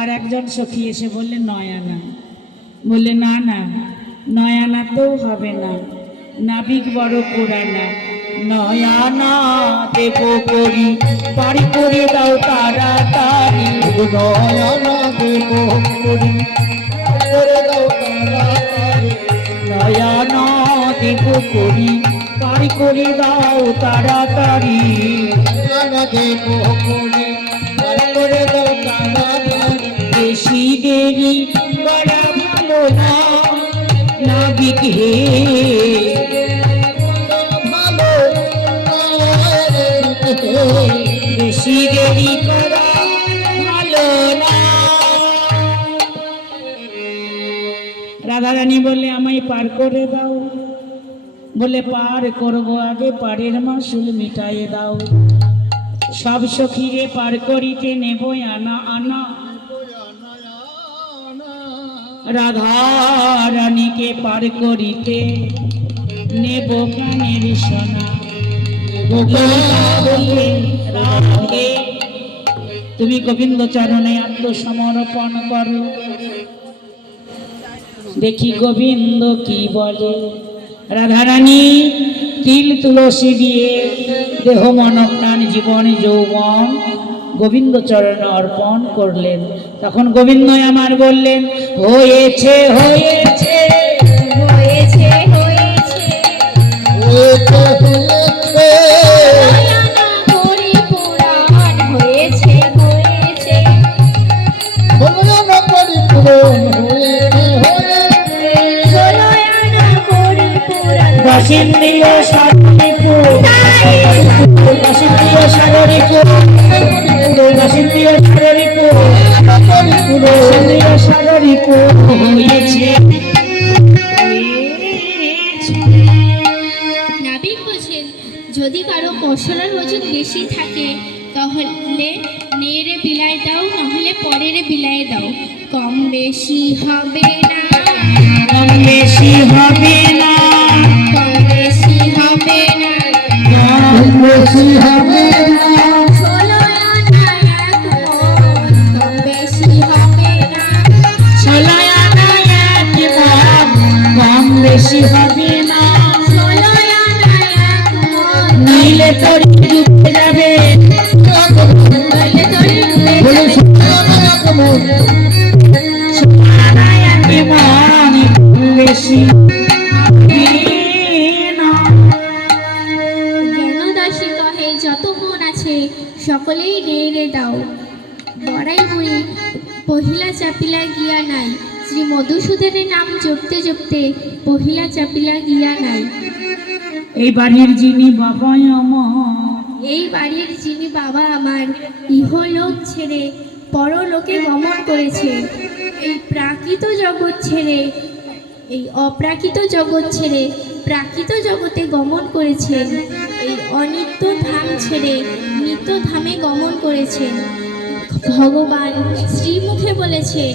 আর একজন সখী এসে বললে নয় আনা, বললে না না, নয় আনা তো হবে না, নাবিক বড় পুরানা, নয় আনা দেব করি পারি করে দাও তাড়াতাড়ি, নয় আনা দেব করি করে দাও তাড়াতাড়ি, নয় আনা দেব করি পারি করে দাও তাড়াতাড়ি, আনা দেব করি পারি করে দাও তাড়াতাড়ি, বেশি দেরি করা ভালো না নাবিক হে, ভালো বেশি দেরি করা ভালো না। রাধারানী বললে আমায় পার করে দাও, বলে পার করবো আগে পারের মাসুল মিটাইয়ে দাও, সব সখীরে পার করিতে নেব আনা আনা, রাধা রানীকে পার করিতে নেব কানের সোনা, রাধে তুমি গোবিন্দ চরণে আত্মসমর্পণ করো, দেখি গোবিন্দ কি বলে। রাধারানী তিল তুলসী দিয়ে দেহ মন প্রাণ জীবন যৌবন গোবিন্দ চরণে অর্পণ করলেন। তখন গোবিন্দ আমার বললেন হয়েছে হয়েছে হয়েছে হয়েছে পরিপূরণ হয়েছে হয়েছে দশিন্দ্রিয় সাগরিপুর, দশিন্দ্রিয় সাগরিপুর, দশিন্দ্রিয় সাগরিপুর, দশিন্দ্রিয় সাগরিপুর হয়েছে। নাবিক বলছেন যদি কারো পশলার ওজন বেশি থাকে তাহলে নেড়ে বিলায় দাও, নাহলে পরের বিলায় দাও, কম বেশি হবে না, কম বেশি হবে না, কম বেশি হবে না, কম বেশি হবে না, 16 আনা এক মণ, কম বেশি হবে না, 16 আনা এক মণ, কম বেশি হবে না, 16 আনা এক মণ, নইলে তোর ডুবে যাবে, নইলে তরি ডুবে যাবে, 16 আনা এক মণ, কম বেশি হবে না। জ্ঞানদাসী কহে যত মন আছে সকলেই নেড়ে দাও, বড়াই বুড়ি পহিলা চাপিলা গিয়া নাই, শ্রী মধুসূদনের নাম জপতে জপতে পহিলা চাপিলা গিয়া নাই। এই বাড়ির যিনি বাবা আমার, এই বাড়ির যিনি বাবা আমার ইহলোক ছেড়ে পরলোকে গমন করেছে, এই প্রাকৃত জগৎ ছেড়ে এই অপ্রাকৃত জগৎ ছেড়ে প্রাকৃত জগতে গমন করেছেন, এই অনিত্য ধাম ছেড়ে নিত্য ধামে গমন করেছেন। ভগবান শ্রীমুখে বলেছেন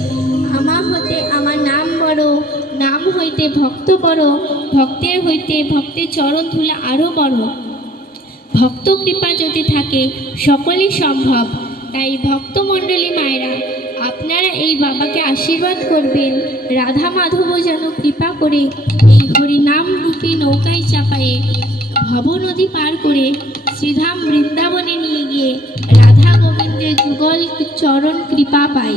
আমা হতে আমার নাম বড়, নাম হইতে ভক্ত বড়, ভক্তের হইতে ভক্তের চরণ ধুলা আরও বড়, ভক্ত কৃপা যদি থাকে সকলই সম্ভব। তাই ভক্তমণ্ডলী মায়েরা আপনারা এই বাবাকে আশীর্বাদ করবেন, রাধা মাধব যেন কৃপা করে এই হরিনাম রূপী নৌকায় চাপায়ে ভব নদী পার করে শ্রীধাম বৃন্দাবনে নিয়ে গিয়ে রাধা গোবিন্দের যুগল চরণ কৃপা পাই।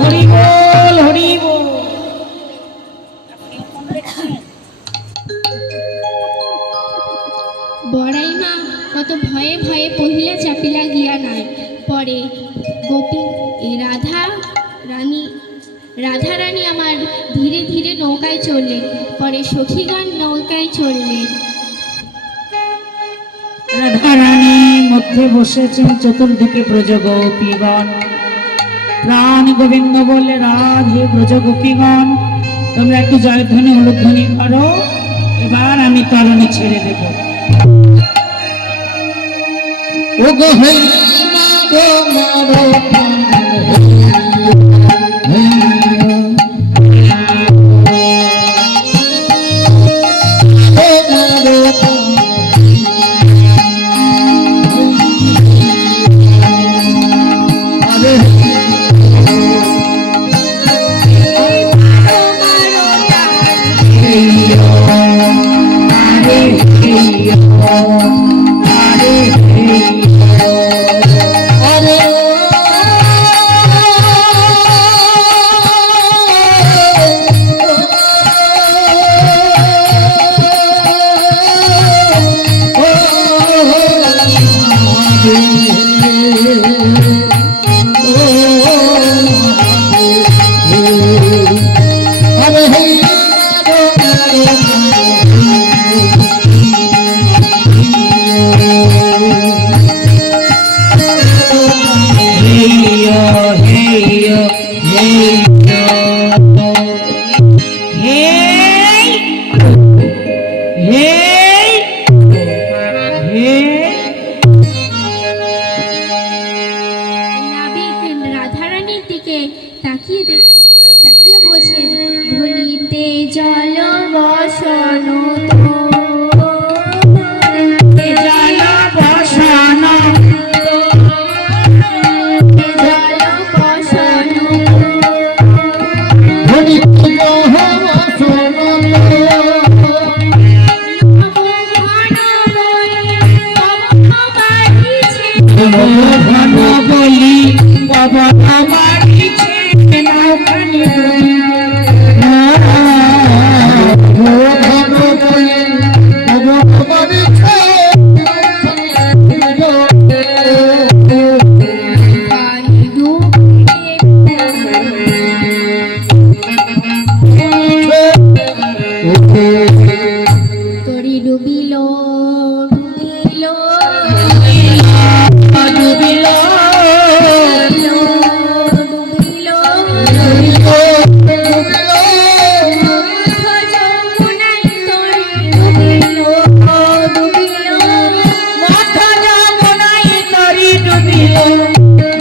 হরি বল হরি বল। বড়াই মা কত ভয়ে ভয়ে পহিলা চাপিলা গিয়া নাই, পরে গোপী রাধা রানী আমার ধীরে ধীরে নৌকায় চললেন, পরে সখীগণ নৌকায় চললেন। রাধারানী মধ্যে বসেছেন, চতুর্দিকে ব্রজগোপীগণ। প্রাণ গোবিন্দ বলে, রাধে ব্রজগোপীগণ তোমরা একটু জয়ধ্বনি হলুধ্বনি করো, এবার আমি তরণী ছেড়ে দেব। ও গো হেই মা গো মারো প্রাণ, হেই মারো প্রাণ, আরে নাবিক রাধারানীর দিকে তাকিয়ে বলছেন, ধুলিতে জল বসন জল বসান জল বসন ধনি হওয়া সোনা ঘন বলি পবন মারিছে নৌখানি তরি ডুবিল ডুবিল ডুবিল ডুবিল যমুনায় তোর ডুবিল ডুবিল মাথা যমুনায় তরি ডুবিল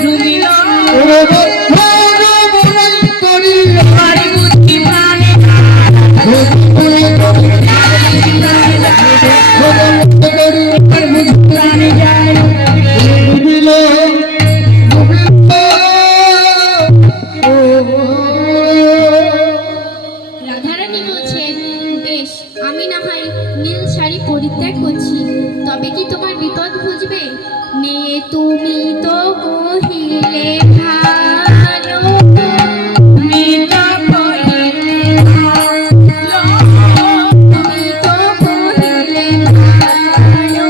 ডুবিল আর বুদ্ধি প্রাণে আর বুদ্ধি প্রাণে যায় রাধারানী বলছেন, বেশ, আমি না হয় নীল শাড়ি পরিত্যাগ করছি, তবে কি তোমার বিপদ বুঝবে? নে তুমি তো কহিলে ভালো, মৃত কহিলে তুমি তো কহিলে ভালো,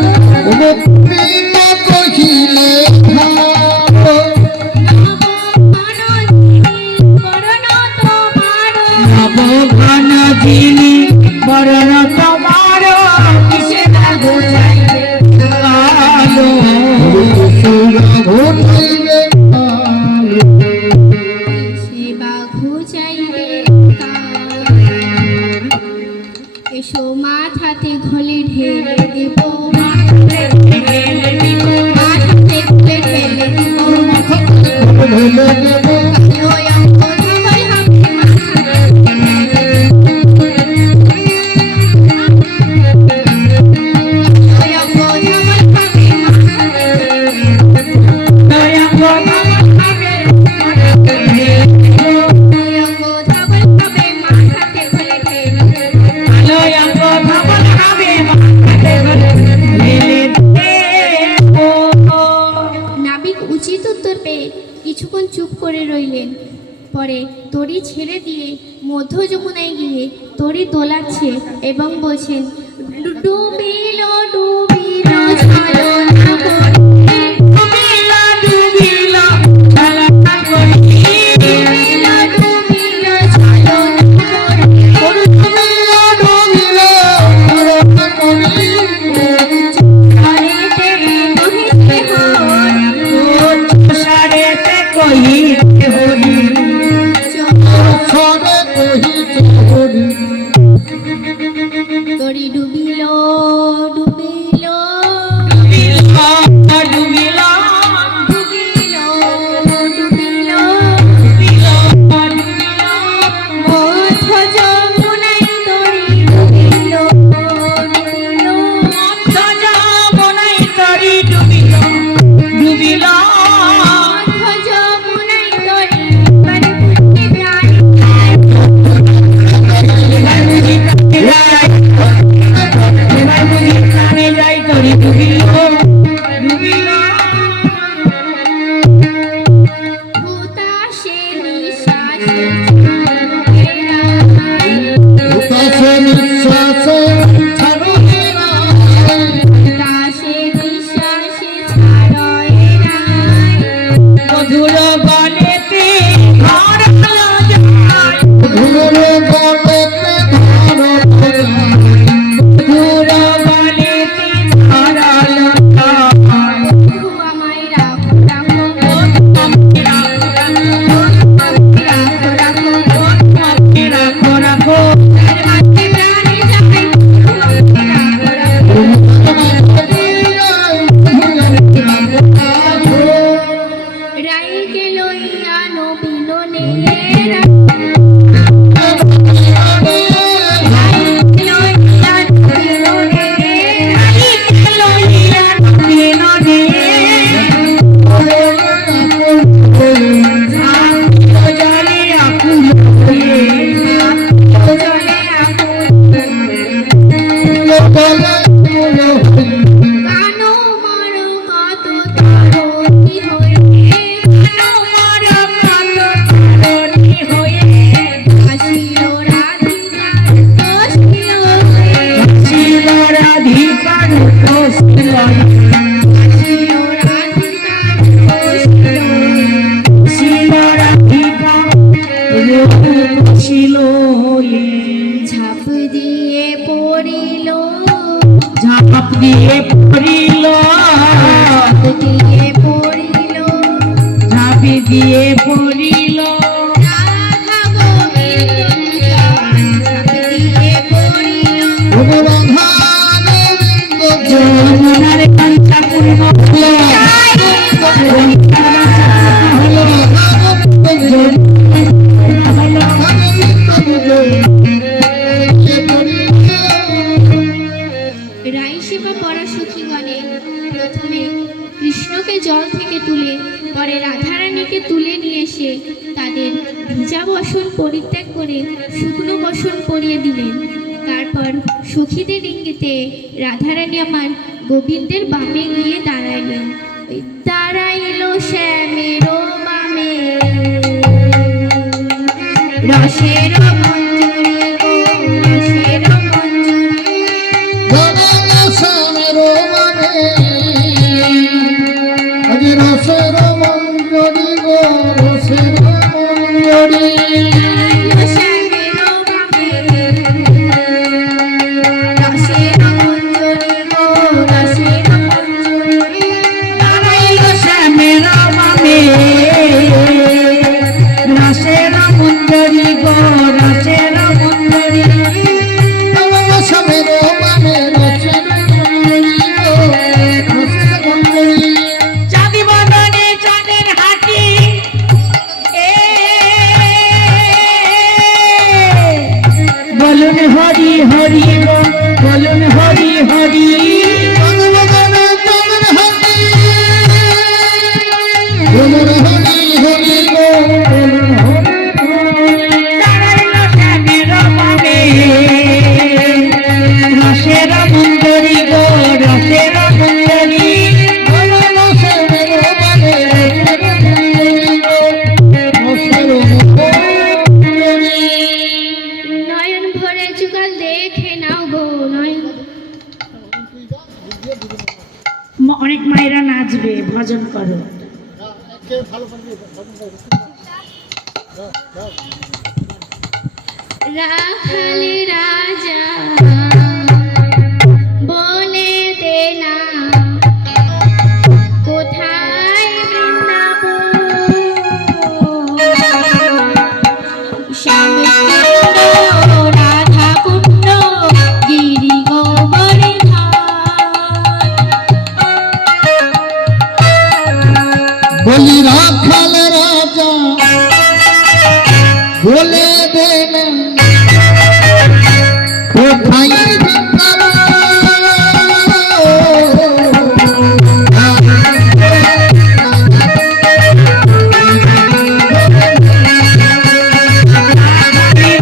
নবঘন যিনি বরণ তোমার কিসে না গোছাইবে আলো সেবা ঘুচাইবে এসো মাথাতে ঘলে ঢেলে দেব, মাথাতে ঘলে ঢেলে দেব, নাবিক উচিত উত্তর পেয়ে কিছুক্ষণ চুপ করে রইলেন। পরে তরি ছেড়ে দিয়ে মধ্য যমুনায় গিয়ে তরি দোলাচ্ছে এবং বলছেন, ডুবিল ডুবিল ছলনা করি, ডুবিল ডুবিল ছলনা করি, ডুবিল ডুবিল ছলনা করি, ঘরেতে রাধিকার উপস্থিত ছিল রাধিকার উপস্থিত। ছিল রাধিকা রূপ ছিল ঝাঁপ দিয়ে পড়িল, ঝাঁপ দিয়ে পড়িল ঝাঁপ দিয়ে পড়িল, ঝাঁপি দিয়ে পড়িল রাধা গোবিন্দ ঝাঁপ দিয়ে পড়িল। যমুনার কাঞ্চা পূর্ণ হলো রাইসেবা পরা সখীগণে প্রথমে কৃষ্ণকে জল থেকে তুলে পরে রাধারানীকে তুলে নিয়ে এসে তাদের ভিজা বসন পরিত্যাগ করে শুকনো বসন পরিয়ে দিলেন। তারপর সখীদের ইঙ্গিতে রাধারানী আমার গোবিন্দের বামে গিয়ে দাঁড়াইলেন। ওই দাঁড়াইল শ্যামের বামে, রসের মঞ্জুরি গো রসের মঞ্জুরি। রসের মঞ্জরি গো রসের মঞ্জরি দাঁড়াইল শ্যামের বামে রসের মঞ্জরি গো রসের মঞ্জরি রসের মানে রসের মঞ্জরি গো রসের মঞ্জরি চাঁদি বদনে চাঁদের হাটি বলুন হরি হরি গো বলুন হরি হরি দাঁড়াইল শ্যামের বামে রসের মঞ্জরি গো রসের মঞ্জরি নয়ন ভরে যুগল দেখে নাও গো নয়ন। অনেক মায়েরা নাচবে ভজন করো রাখালে রাজা বলে দে না কোথায় বৃন্দাবন। শ্যামকুণ্ড রাধা কুণ্ড গিরি গোবর্ধন। বলি রাখাল রাজা বলে দেন কোথায়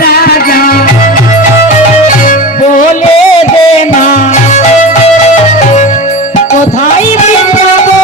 রাজা বলে দে না কোথায় বৃন্দাবন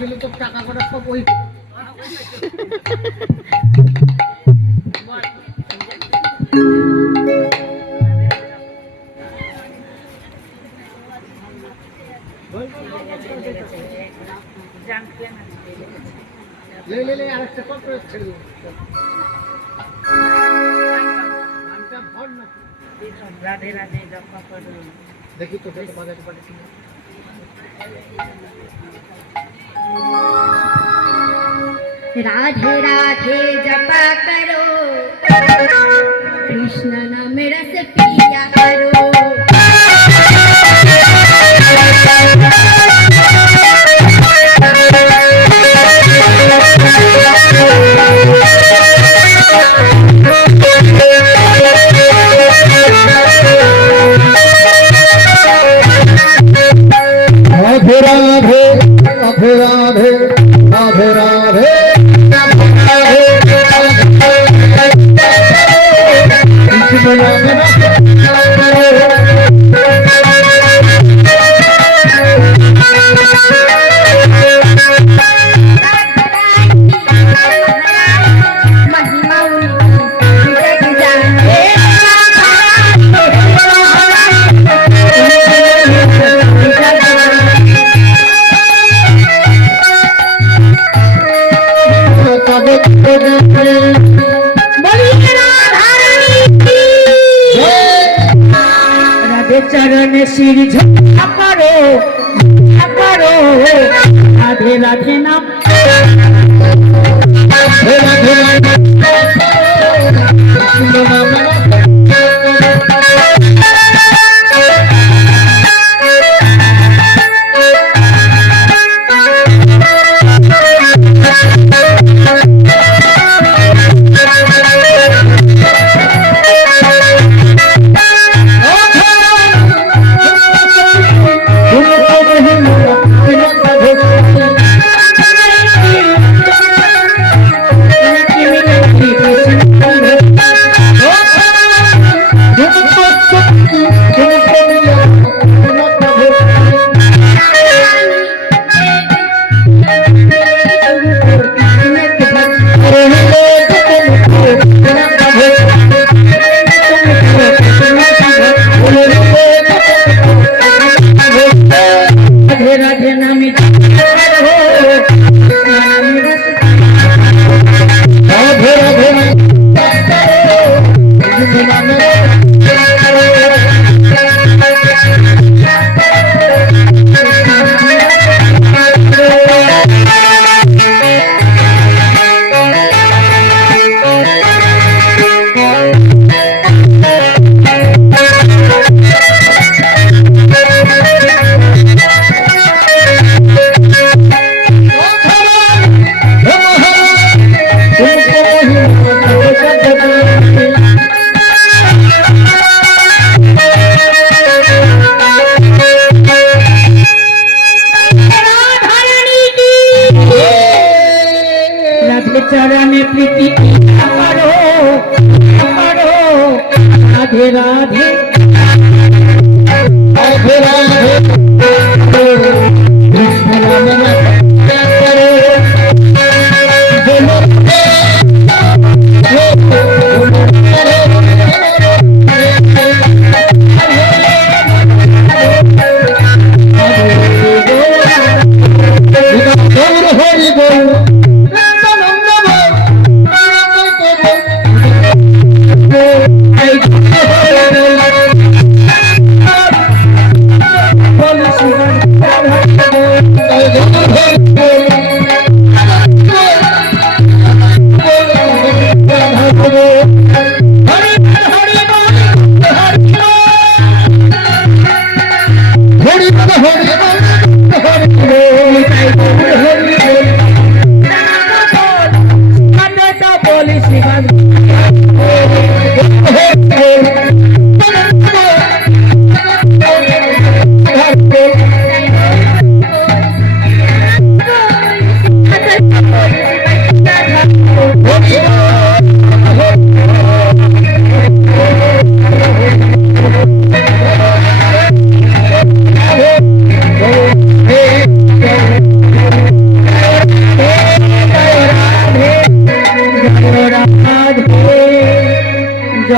দিলে তো টাকা করে সব ওই লে আরেকটা কত ছেড়ে দেবো গানটা ভর না রাধে রাধে জপা করো দেখি তো দেখো বাজাতে পারি কিনা राधे राधे जपा करो कृष्ण नाम रस पिया करो राधे राधे राधे राधे राधे राधे महिमा उनकी जग जाने রাধে চরণে শির ঝাঁকা করো রাধে রাধে নাম রাধে রাধে নামে राधे চরণে প্রীতি করো রাধে রাধে राधे राधे कृष्ण नाम এই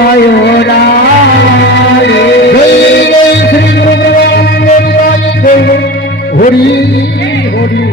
জয় রাধে। জয় শ্রী গুরু প্রেমানন্দ হরি হরি।